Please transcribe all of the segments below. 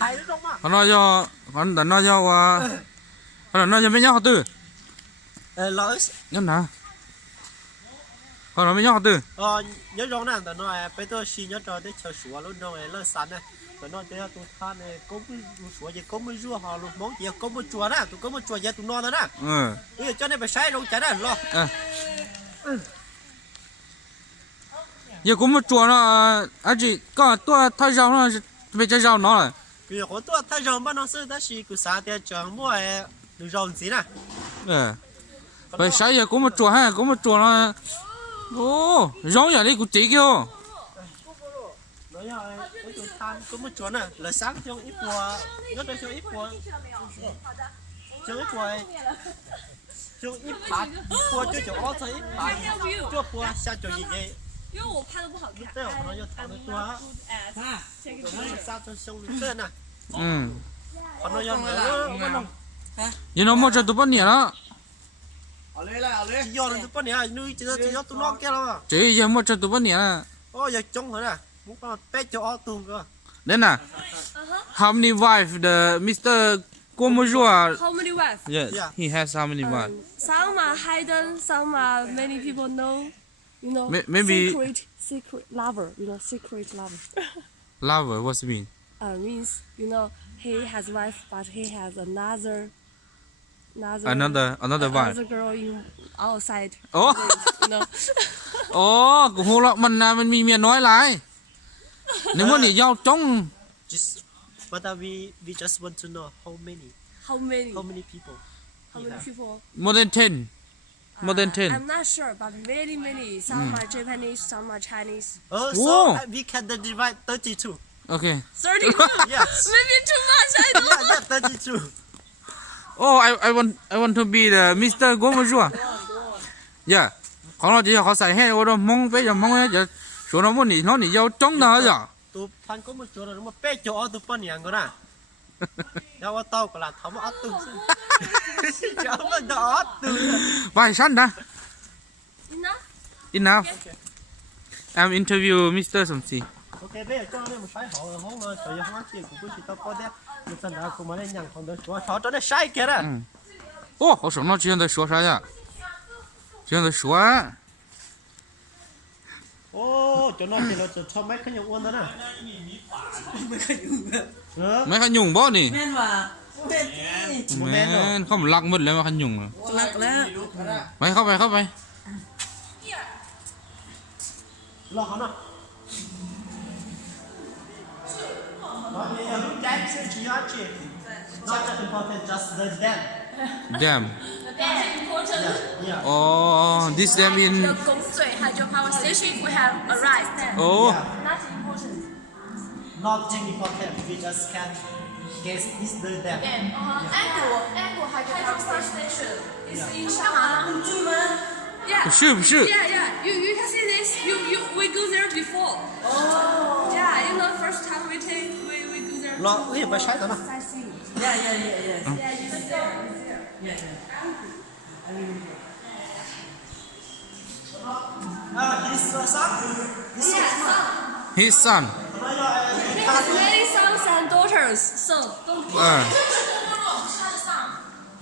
Hai đứa trong mà. Còn nói cho còn nói cho còn nói cho mấy nhau từ Lợi nhân nào còn nói mấy nhau từ nhớ rong nè tao nói bây giờ xí nhớ cho tới chờ sủa luôn rồi lơ sắn này tao nói tới tụi than này có một sủa gì có một rùa họ luôn món gì có một chùa nè tụi có một chùa gì tụi non đó nè bây giờ cho nên phải sai rong chả nè lo giờ cũng một chùa nó chị có tôi thay rau nó về chơi rau nó rồi bây giờ có tôi thay rong bao nó sư ta xí cứ xả tiền chẳng mua được rong gì nè vậy sáng giờ cũng một chùa ha cũng một chùa nó ô rong giờ đi cũng chỉ kêu nói rồi tụi than có một chùa nè là sáng trong ít bùa nhớ tới trong ít bùa trong ít bùa trong ít bát bùa cho chỗ ó thấy ít bát cho bùa sao cho gì vậy 因为我拍的不好看。对，我可能就躺得多。我们杀成兄弟这呢。可能要我 giờ nó một trận tụi bao nhiêu đó giờ nó tụi bao nhiêu nuôi chỉ có tụi nó kia đâu chỉ giờ một trận tụi bao nhiêu à ô giờ trông rồi nè muốn con bé cho ó tùng cơ đến nè how many wife the Mr. Komojua How many wives? yes he has how many wives Some are hidden, some are many people know. You know, maybe secret lover. You know, secret lover. lover what's it mean Means you know he has wife, but he has another wife. Another girl in outside. Oh. You know. Cũng hồ lọ mình miền nói lại nếu mà để giao trong but we just want to know how many people more than 10 more than 10 I'm not sure, but many. Some are Japanese, some are Chinese. So we can divide 32 okay 32? Yes. Maybe too much, I don't know. Yeah, 32 oh I want to be the Mr. Komojua yeah ของเราจะเขาใส่ให้ว่าเรามองไปจะมองให้จะส่วนเราหนีnóหนีgiao trong đó giờ tụi phan có một chỗ là nó mà bé cho ó tụi bao nhiêu cái nè nhau tao còn là thấu mà ó tụi cháu mà đó tụi vài sẵn đã Enough? enough I'm interview Mr. Somsi ok bây giờ cho nên một sai họ không rồi sợ không chỉ của tôi chỉ tao có đấy nhưng sau đó cũng mới nhận không được họ cho nó sai kia đó ô họ sống nó chuyện在说啥呀chuyện在说ô cho nó chỉ là cho mấy cái nhung đó nè mấy khăn nhung bó nè แม่นว่าเป็ด แม่นเขามันลักหมดเลยมาขยุง หลักแล้ว ไปเข้าไป lo hả nó nói về lúc trái sẽ chỉ ở chị not just important just the dam dam That's important. yeah oh this dam in The Gongzui hydropower station we have arrived. oh Not important. not important we just can guess is the dam Angle hydropower station is in Shanghai. Yeah. 不是 Yeah. You can see this. We go there before. Oh. Yeah. You know, first time we go there. lo cái gì phải sai tao nó Sightseeing. เย่ Yeah, you see there. this son this his son He has many sons and daughters. So don't.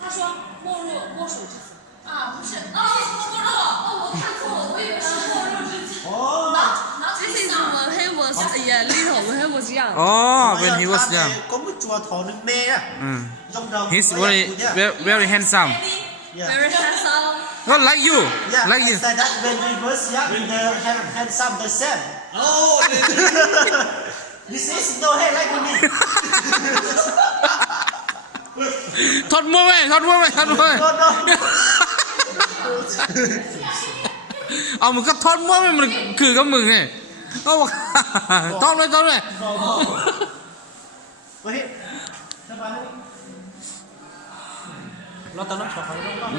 他说没入手之子啊，不是哦，没入哦，我看错了，我以为是没入之子。哦，This is when he was little, when he was young. oh when he was young có một chùa thọ nước mê á trong đồng he's very handsome Very handsome. not like you yeah like you I said that when we was young the handsome the same oh this is no hair like me ทดมือไหม no no เอามึงก็ทดมือไหมมันคือกับมึงไงเอาบอกทดเลย เฮ้ยสบายเราตอนนั้นขอเขาต้อง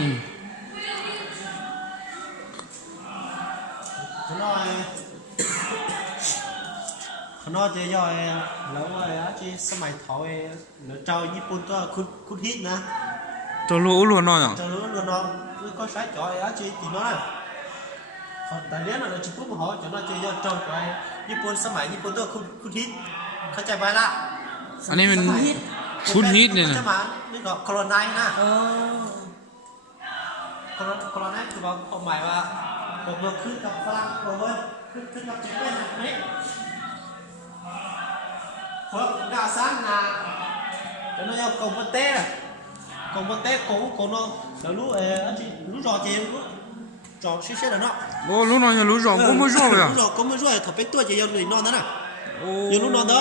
เขาน้อยจะย่อยแล้วว่าที่สมัยเถาแล้วเจ้าญี่ปุ่นก็คุณฮิตนะ cho lũ luôn nói à cho nó có sai chọi á chị thì nó này còn tại lý là nó chỉ cúp họ cho nó chơi cho trâu cáiญี่ปุ่นสมัยญี่ปุ่นก็คุณฮิตเข้าใจไหมล่ะ อันนี้มันชุดฮิตเนี่ย จะ นะ มานี่ก็โคโรไนนะ อ๋อ โคโรไนคือว่าความหมายว่าเราขึ้นกับฝรั่งเราขึ้นกับจีนเป็นแบบนี้เพราะงาsáng là cho nó yêu cầu một té này còn một té cổ nó là lú anh chị lú giò chị lú giò xí xí là nó โอ้รู้หน่อยอย่ารู้หรอกกูไม่รู้เลย lú giò có mới rồi thằng bé tuổi chị yêu lú non đó nè yêu lú non đó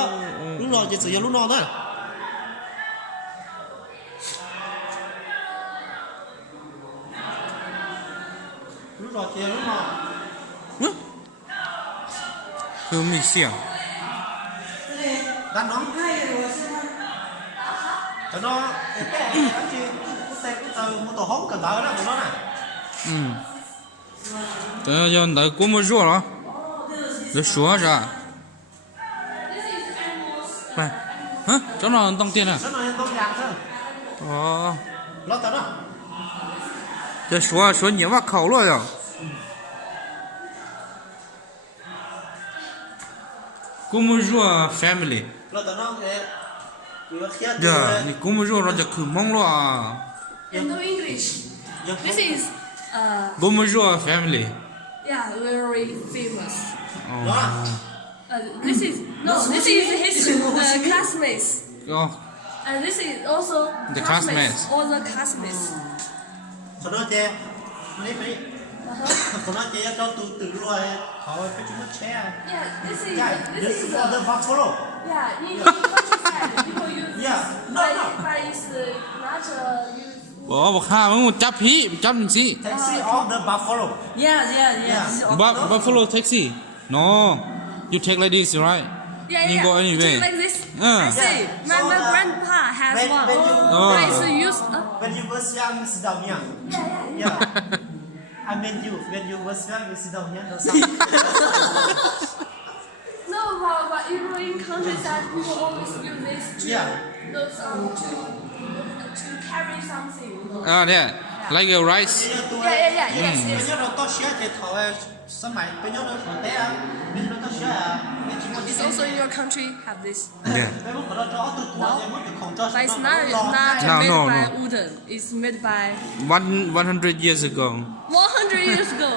lú giò chị sử dụng lú non đó lú giò chị lú non คือมีเสียง đàn nó 太我是他 cho nó cái anh chị cái xe cái tàu một tổ hóng cả tàu đó của nó này 嗯，等下那กูไม่รู้หรอ你说啥 This is animals. ไปฮะเจ้าหน้าต้องเตียนอ่ะ nó nói tông vàng thôi อ๋อ nó tao đó จะ说你ว่าเขาเลยอ่ะกูไม่รู้ family nó tao nó cái vừa kia เดี๋ยวนี่กูไม่รู้เราจะคือมองแล้วอ่ะ And no English. This isกูไม่รู้ family yeah, very famous. อ๋อ This is this is his classmates. อ๋อ And this is also The classmates. All the classmates. cho nó che lấy mấy còn nó che cho từ rồi thôi cái chúng nó che Yeah, this is yeah this this is is for the buffalo yeah. In countryside, people use yeah no but, no but it's not used. บอกข้ามึงจับผีจับสิ taxi all the buffalo yeah yeah yeah Buffalo taxi no you take like this right Yeah, You yeah. go anyway. Like this. Ah. I see. Yeah. My So, grandpa has when- one. when you- Oh. But it's used. when you was young you sit down here yeah I mean you when you was young you sit down here no No, but even in countryside, people always use this to Yeah. those to carry something. อ่าเนี่ย like a rice Yeah, yes, bây yes. giờ nó to xía thì thầu sớm mày bây giờ nó còn té à bây giờ nó to xía à cái chỉ một It's also in your country have this, yeah bây giờ nó cho từ tua thì mới được không cho but it's nó not lo No, made no, by no. wooden. It's made by 100 years ago 100 years ago.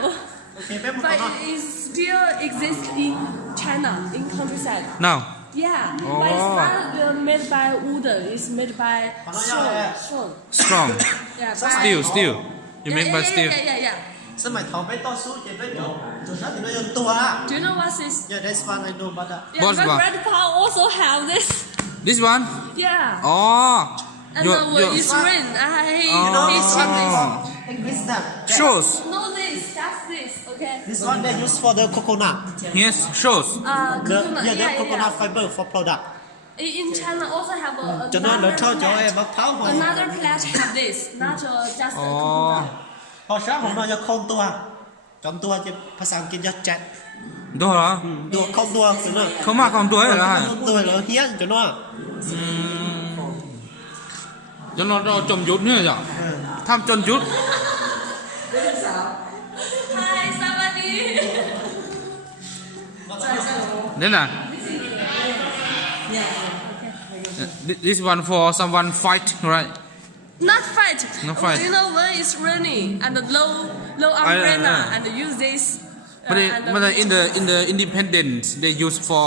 ok bây giờ But nó it still exists in China, in countryside. now Yeah, Oh. but it's not made by wooden. It's made by stone. strong Yeah, steel you make by steel Yeah. sớm mày thầu mấy to số thì bây giờ chỗ đó thì nó dùng tua à Do you know what's this? yeah that's one I know but Yeah, What's my what? grandpa also have this. this one Yeah. อ๋อ And your when it's rain, you know he this check one this. English that shows No this, that's this, okay? this one they use for the coconut yes shows the Coconut, yeah the yeah. coconut fiber for product In China also have cho nó another cho em plant. bác tháo hồi Another plant have this, not just aอ๋อ coconut. họ sáng hôm nay không tua trong tua thìภาษาอังกฤษจะ chat ดูเหรอ tua không tua cho nó เขามาของตัวเหรอ tua là hiến cho nó จนเราจมยุทธเนี่ยจ้ะทำจนยุทธ Hi, somebody. เนี่ยนะ yeah this one for someone fight right Not fight. Not fight. You know when it's raining and the low umbrella and use this. but in the independence they use for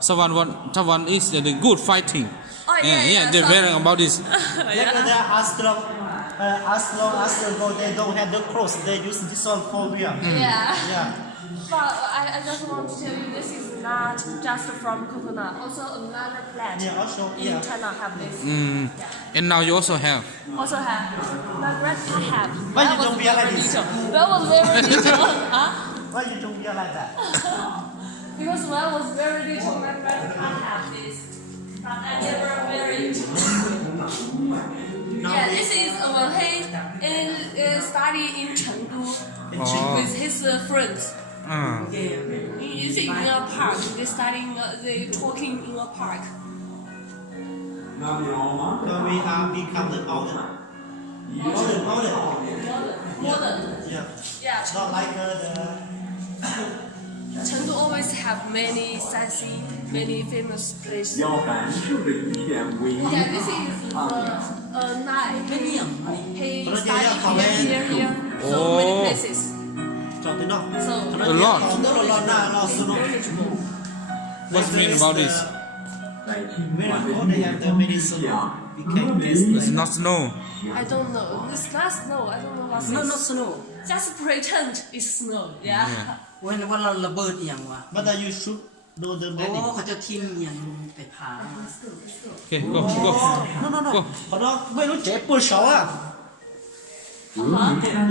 someone is the good fighting Oh, yeah, they're so- very about this like that as long as ago they don't have the cross they use this one for wear Yeah. yeah But I just want to tell you this is not just from coconut. Also another plant Yeah, also, in yeah. China have this. and now you also have Also have. My grandpa have. Why When I you was don't wear like very this? little. When I was very little. Huh? why you don't wear like that Because when I was very little, my grandpa have this. But I never wear it. Yeah, this is he study in Chengdu with his friends. อ่า Is in a park. They studying. They talking in a park. now we are become the older Modern. yeah Yeah. not like the Chengdu always have many sightseeing, many famous places. 要感受的一片唯一 Yeah, this is the night. He started here. So many Oh. places. Cho tới nó. So A lot. Nó lo na lo su nó. What's mean about this? 在清 Very 华的 cold. They have the many snow. 下， We can taste It's like. not snow. I don't know. It's not snow. I don't know what No, it not is. snow. Just pretend it's snow. Yeah. Yeah. วันเราระเบิดอย่างวะ But you should know the โอ้ meaning. เขาจะทิมอย่างไปผา Okay, go, go. No, no, no. Go. เขาเนาะไม่รู้เจ็บปวดเสาอ่ะ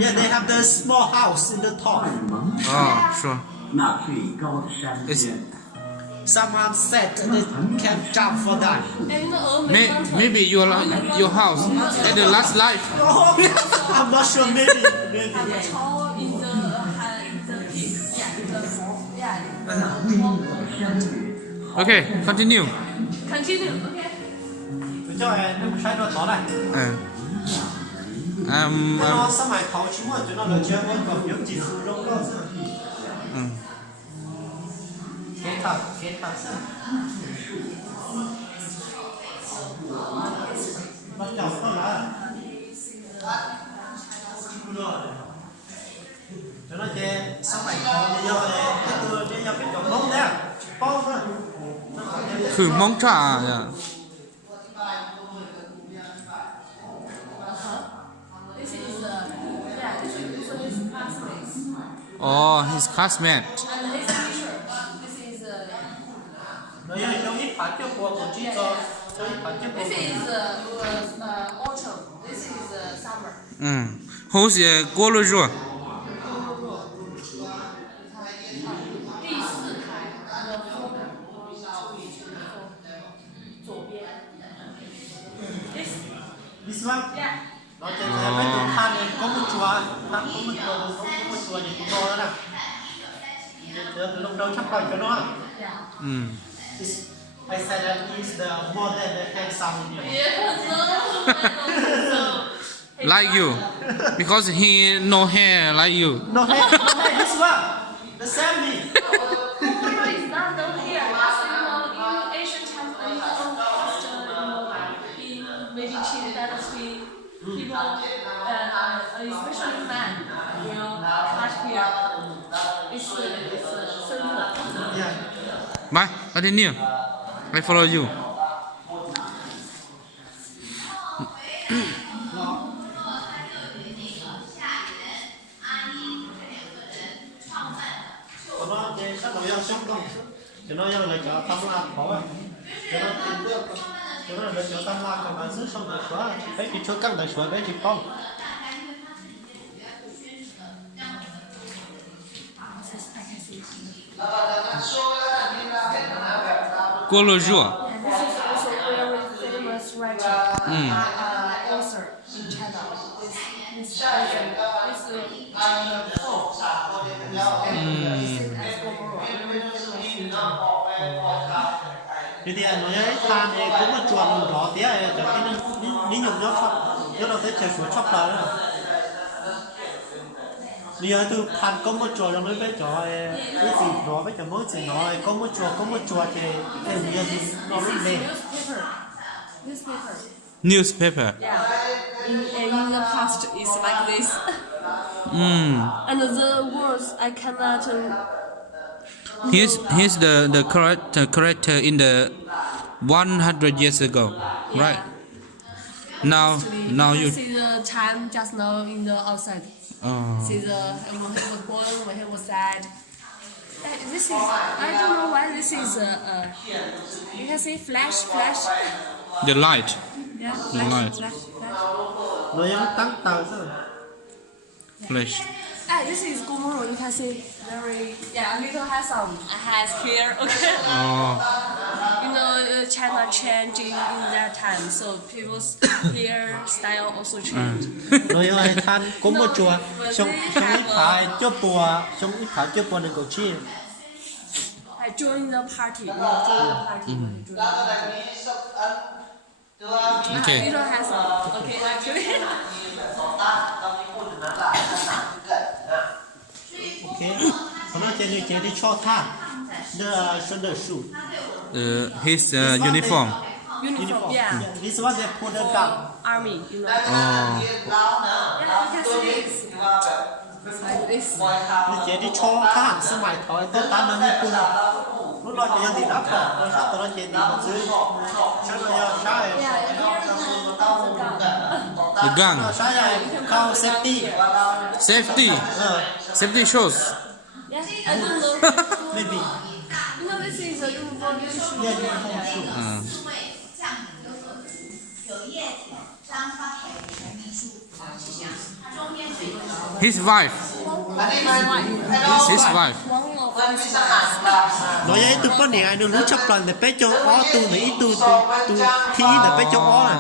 Yeah, they have the small house in the top. 蒙 Oh, sure. 那最高的山巅， Someone said they can jump for that. And you know, mountain. Maybe your house at the last life. Oh, I'm not sure. Maybe. Maybe. Have a tall in the peak. Yeah, in the yeah. 山 Okay, continue. Continue. Okay. 佢真係你唔使再講啦。 Um, 我收埋頭全部人做到兩張嗰個樣子附中嗰陣。幾頭幾頭先。我就到啦。cho nó chè xong mày còn bây giờ cái tôi bây giờ cái chỗ bóng đấy bóng thôi. khử mong trả. Yeah. This is yeah. This is his classmates. Oh, his classmate. And his teacher. This is Nó giờ trong ít phát cho của chỉ cho ít phát cho của. this is autumn. This is summer. Hố sẽ cô lô rồi. 第四排的风左边。This one. Yeah. Nó chè chè mấy tụi than này có một chùa gì cũng to đó nè. Từ lúc đầu chắc phải cho nó. Yeah. I said that he's the more than the handsome in here. Yeah. So. Like you. Because he no hair like you. No hair, this one. The same me. Kumara is not known here. Also, in ancient times, in maybe Qing dynasty, people, especially men, cut here. It's simple. Yeah. Bye, continue. I follow you. Nó chè sắp đầu dân sống không? Cho nó dân lại chợ Tam La khổ à. Cho nó tìm được. Cho nó lại chợ Tam La còn bạn xứ xong rồi xóa. Thấy chị chúa căng tại xóa cái chị không. Cô lô rồi. And this is also very famous writer, author in China. This Thì nói ấy than thì cũng là chuồn đó tí à cho cái đi nhục nó không. Nó đâu tới trời xuống chóc đó nữa. Bây giờ tôi than có một chùa trong đấy với trò cái gì đó với trò mỗi gì nói có một chùa thì cái bây giờ nó rất đẹp. newspaper. Newspaper. Yeah. In the past, it's like this. And the words I cannot. He's the character in the 100 years ago, right? Now you. See the time just now in the outside. Oh. See when he was born, when he was died. This is I don't know why this is you can see flash. The light. Yeah, Right. flash. Nó giống tăng tàu sao? Flash. This is Gomorrah. You can see very a little handsome. Has here. Okay. Oh. You know, China changing in that time, so people's hair style also changed. Nó giống ai than có một chùa trong ít phải cho bùa trong ít phải cho bùa đừng có chi. I joined the party. You know, join the party. Join the party. Okay. Little handsome. Okay, actually. Okay. còn nó trên kia đi cho than the shoulder shoe His uniform. Uniform, yeah. this one they put the gun Army, you know. Oh. Yeah, you can see this. Like this.นี่เจดีโชว์ทหารสมัยถอยต้นตามนั้นญี่ปุ่นรุ่นเราจะยังดีรับก่อนเราชอบตอนนั้นเจดีซื้อใช่ไหมใช่ Yeah, here The gun. ใช่เข้าเซฟตี้ Safety. Safety shoes. Yeah, I don't know. maybe No, this is a uniform shoe. yeah uniform shoe 嗯。 His wife. His wife. One of his wives. nói vậy tụi con này nó lúc chấp lần để bé cho ó tu này tu thi để bé cho ó này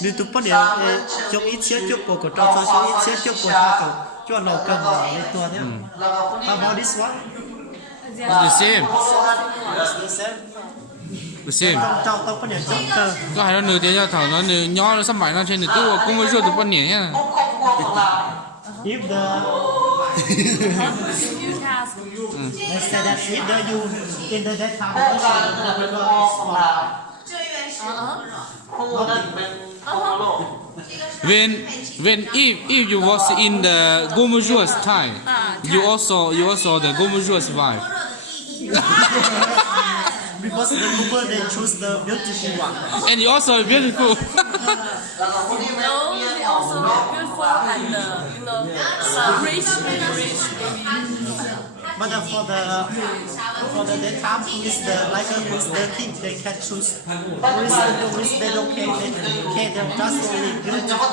đi tụi con này cho ít xíu chút của trong cho ít xíu chút của ta cầu cho nó cần để tua nhé how about this one The same. the same The same. trong tao có nhà trong cơ Có hai nó nửa tiếng cho thằng nó nửa nhỏ nó sắp mãi nó trên nửa tu cũng mới rồi tụi con nhỉ nha. if the You have. they say that if the you in the daytime also When if you was in the Gomuju's time, you also the Gomuju's wife. because the people they choose the beautiful one And you also beautiful. No, they also beautiful and you know, rich, maybe. but for the daytime who is the like who is the king they can choose who is they don't care they just only beautiful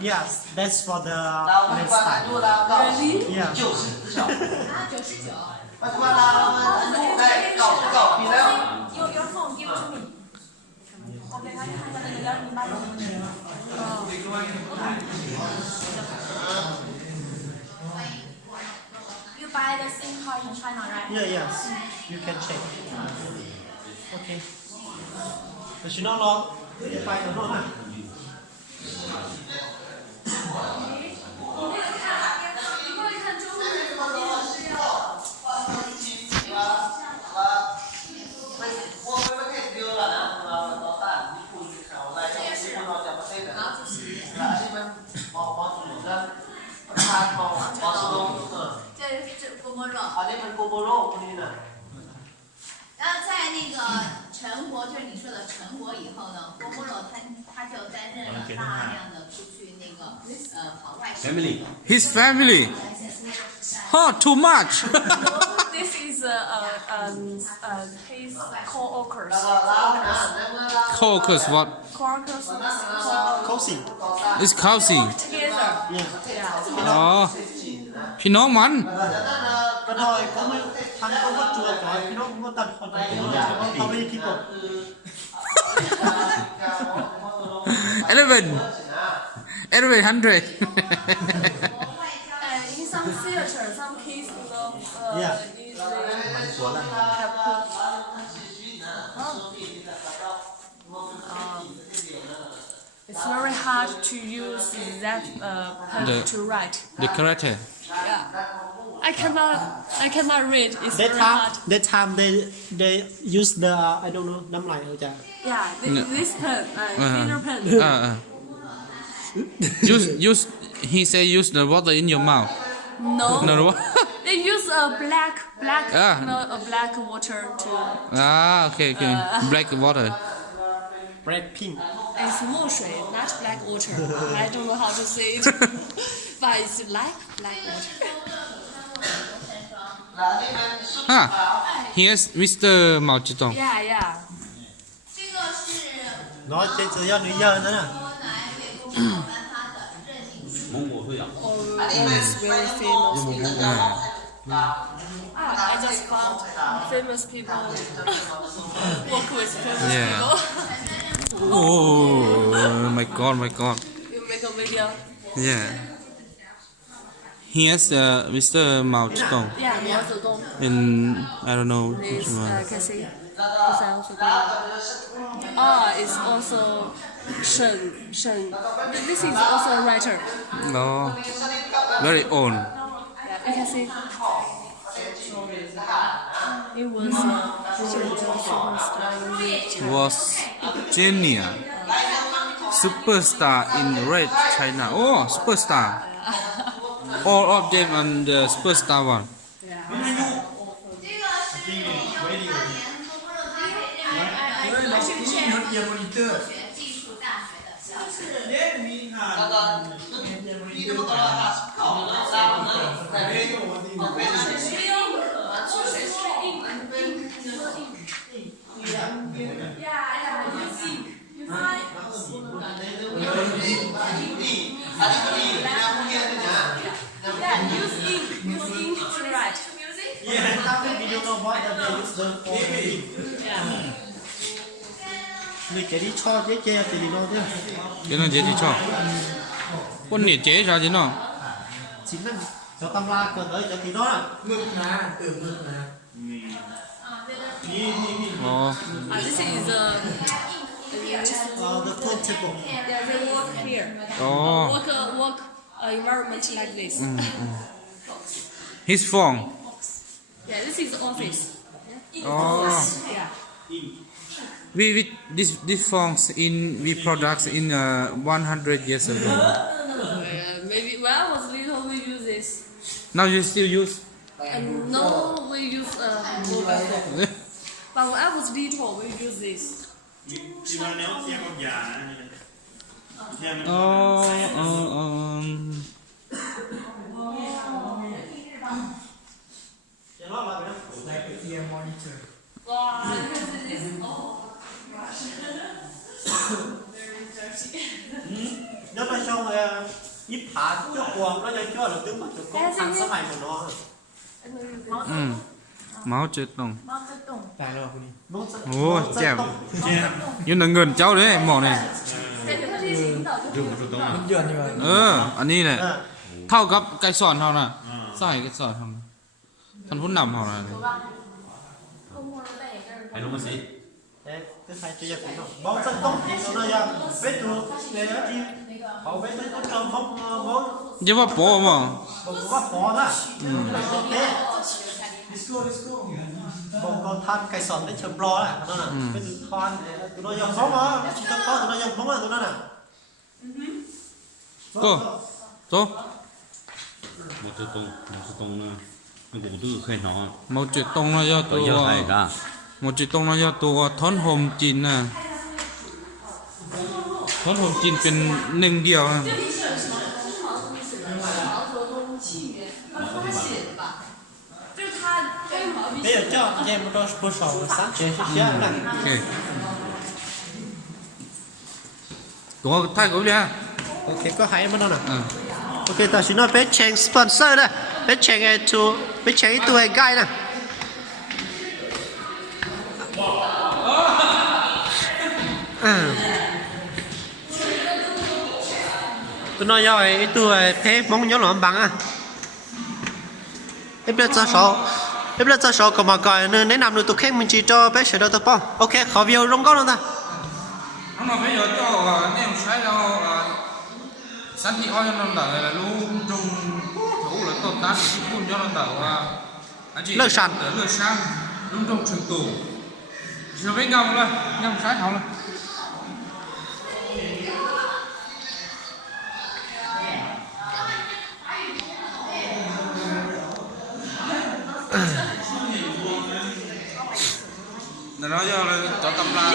yes that's for the next time Really? yeah Your phone, give it to me. You buy the same car in China, right? yes you can check okay but you know long phải ở đâu này然后在那个陈国，就是你说的陈国以后呢，郭沫若他就担任了大量的出去那个跑外事。 His family. Oh, too much. This is his co-workers. Co-workers what? Co-workers cozy It's cousin. together. Oh. พี่น้องมัน cái thôi có mấy thằng không có chùa cõi nó không có tập còn how many people 1100. And in some theater, some kids, you know, Yeah. It's very hard to use that pen to write. The character. Yeah. I cannot read. It's very hard. that time they use the I don't know น้ำลายเอาจ้ะ Yeah, this pen, finger pen. Use. He say use the water in your mouth. No. No. They use a black, Ah. you know, a black water to. Okay. Black water. black pink It's 墨水, not black water. I don't know how to say it, but it's like black water. Here's Mr. Mao Zedong. Yeah. 这个是 nói trên tự do nữ dân nữa nè 来给郭沫若颁发的任命书。 It's very famous. I just found famous people work with famous Yeah. people. Oh my god. You make a video. Yeah. Here's Mr. Mao Zedong. Yeah, 毛泽东 In I don't know which is one. can see. It's also Shen. This is also a writer. No. Very old. Yeah, you can see. It was Was Genia. Superstar in Red China. Oh, superstar. All of them and the superstar one. 技术大学的校长。你给你炒这这这里弄的， Cái nó dễ thì cho. Quân nhiệt chế ra chứ nó. chính là cho tâm la cờ tới cho tí đó. Oh. This is The principle. they work here. Oh. Work environment like this. His phone. Yeah, this is the office. Oh. Yeah. We this phones we products in 100 years ago. Maybe when I was little, we use this. Now you still use? And no, we use mobile phone. But when I was little, we use this. Nó là xong rồi nhíp hạ cho quần nó cho là tướng mặt cho con thằng sắp mày của nó. Máu chết tông. Nó Ồ, chèm. Nhưng là ngần cháu đấy, mỏ này. Anh đi này. Thao gấp cái sòn họ nè. Sai cái sòn họ. Thằng hút nằm họ nè. Đấy, cái sai cho cái nó. Bóng sân tông thì nó ra vết ruột này đó chứ. Họ vết tới con tròn không bóng. Chứ mà bỏ mà. Bóng có bỏ đó. Bóng con than cái sòn đấy chấm lo này, nó nè. Cái từ than tụi nó dùng bóng á, chỉ có tụi nó dùng bóng là tụi nó nè. Cô. Tô. một chiếc tông nó cũng tự khai nó Một chiếc tông nó do có giờ tôi. hay cả Một chiếc tông nó do tôi thốn hồn chín nè. Thốn hồn chínเป็นหนึ่งเดียวนะ Bây giờ cho em một số sáng chế sẽ này. Ok. Có thay của đi ha. Ok, có hay mà đâu nè. Ừ. Ok, ta xin nói bé chèn sponsor đây. Bé chèn ấy tu, bé chèn tu hay gai nè. Tôi nói rồi, tu hay thế mong nhớ làm bằng à. Em biết cho số. Em biết cho số còn mà gọi nên nằm được tụi khác mình chỉ cho bé sửa đâu tập không. Ok, khó video rong con luôn ta. Nó mà bây giờ cho nem sai đâu sẵn thì oi cho nó đỡ là luôn trong thủ là tôm tát thì phun cho nó đỡ Lơ sàn. lơ sàn luôn trong trường tù rồi với ngâm luôn ngâm sai hậu luôn là nó cho là cho tâm la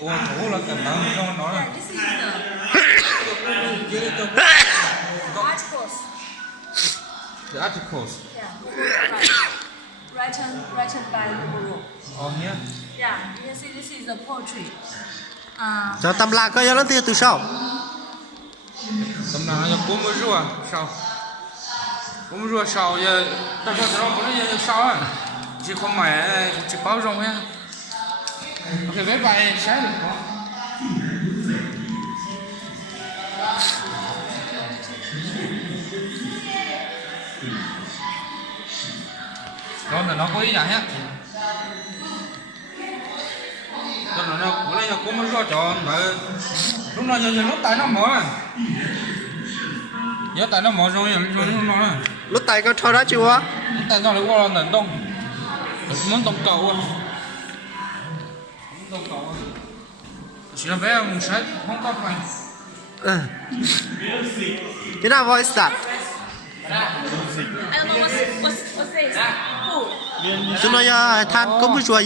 ủa thủ là cần đỡ không nói là the articles Written by Nomuro. on here. Yeah, you can see this is the poetry. Cho tâm la có nó từ sau. Tầm nào nó cuốn mới rùa sau cuốn rùa sau giờ ta cho nó cũng là sau á chỉ không mày chỉ bao rong nhá. Ok với bài sáng được không? Đó là nó có ý nào nhá. cho nó bữa nay nhà cô mới cho chọn mà lúc nào giờ lúc tại nó mở này giờ tại nó mở rồi giờ nó mở này lúc tay có thao đó chưa á lúc tại nó lại qua là đông muốn đông cầu à đông cầu chỉ là bé một sai không có phải thế nào voice start I don't know what's this. Who? chúng nó than có một chuột